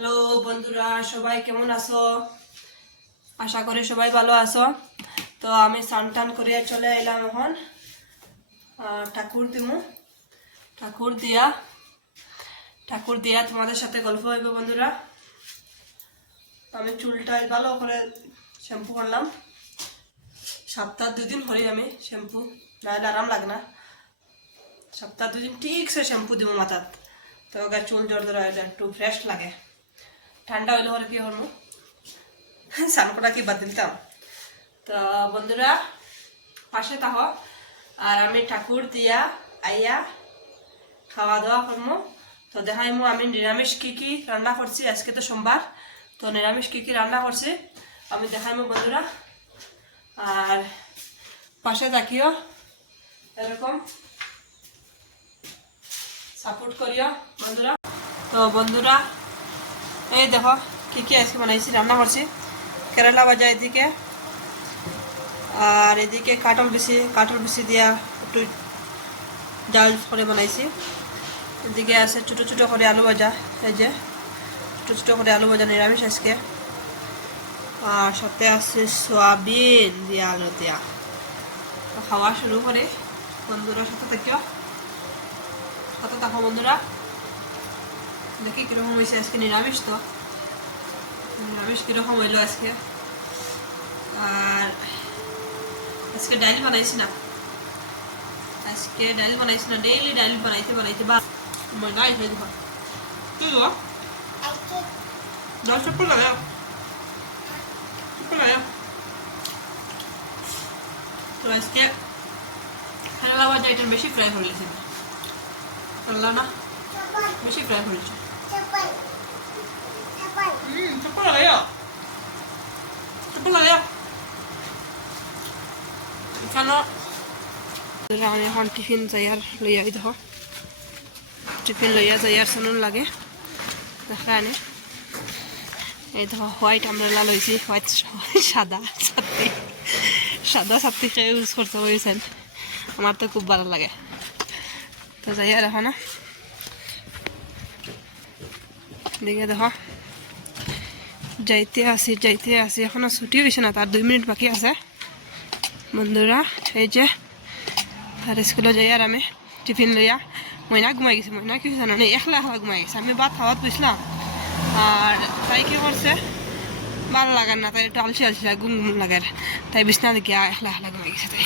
Hello বন্ধুরা, সবাই কেমন আছো? আশা করি সবাই ভালো আছো। তো আমি স্নান টান করে চলে এলাম এখন ঠাকুর দিমু। ঠাকুর দিয়া তোমাদের সাথে গল্প হইব বন্ধুরা। আমি চুলটা ভালো করে শ্যাম্পু করলাম। সপ্তাহ 2 দিন হরি আমি শ্যাম্পু, নাহলে আরাম লাগে না। সপ্তাহ 2 দিন ঠিক সে শ্যাম্পু দিব মাথাত, তো চুল জোর ধরা একটু ফ্রেশ লাগে। ঠান্ডা হইলে পরে কি হলো স্নান করা কি বাদ দিতাম। তো বন্ধুরা পাশে থাকো, আর আমি ঠাকুর দিয়া আইয়া খাওয়া দাওয়া করবো। তো দেখাইমু আমি নিরামিষ কি কি রান্না করছি। আজকে তো সোমবার, তো নিরামিষ কি কি রান্না করছি আমি দেখাইমু বন্ধুরা। আর পাশে থাকিও, এরকম সাপোর্ট করিও বন্ধুরা। তো বন্ধুরা এই দেখো কি কি আজকে বানাইছি, রান্না করছি। কেরালা ভাজা এদিকে, আর এদিকে কাটল বিচি দিয়া একটু জাল করে বানাইছি। এদিকে আছে ছোটো ছোটো করে আলু ভাজা, এই যে ছোটো ছোটো করে আলু ভাজা নিরামিষ আজকে। আর সাথে আছে সোয়াবিন দিয়া আলু দিয়া। তো খাওয়া শুরু করে বন্ধুরা, সাথে থাকো বন্ধুরা। দেখি কীরকম হয়েছে আজকে নিরামিষ। তো নিরামিষ কীরকম হইলো আজকে। আর আজকে ডাইল বানাইছি না, ডেইলি ডাইল বানাইতে বা মজা আইছে। দেখো কি গো দশ চপ্পল লাগাও, তো আজকে কেরালা ভাজা এটা বেশি ফ্রাই করেছি, কেরালা না বেশি ফ্রাই করেছি। চপ্পল লাগাও এখানে। আমি এখন টিফিন যাইয়ার লইয়া দেখো, টিফিন লইয়া যাইয়ার শুনুন লাগে দেখা আনে। এই দেখো হোয়াইট আমরেলা লইছি, হোয়াইট সাদা ছাত্রী খেয়ে ইউজ করতে হয়েছেন। আমার তো খুব ভালো লাগে। তো যাইয়ার এখন দেখে দেখো যাইতে আসি এখনো ছুটি হয়েছে না, তার 2 মিনিট বাকি আছে বন্ধুরা। এই যে আর স্কুলে যাই আর আমি টিফিন লইয়া ময়না ঘুমাই গেছি। ময়না কি জানো না, একলা ঘুমাই গেছে। আমি ভাত খাওয়াত বুঝলাম, আর তাই কি করছে ভালো লাগার না, তাই একটু আলসি ঘুম লাগে। তাই বিছনা দেখি একলা ঘুমাই গেছে তাই।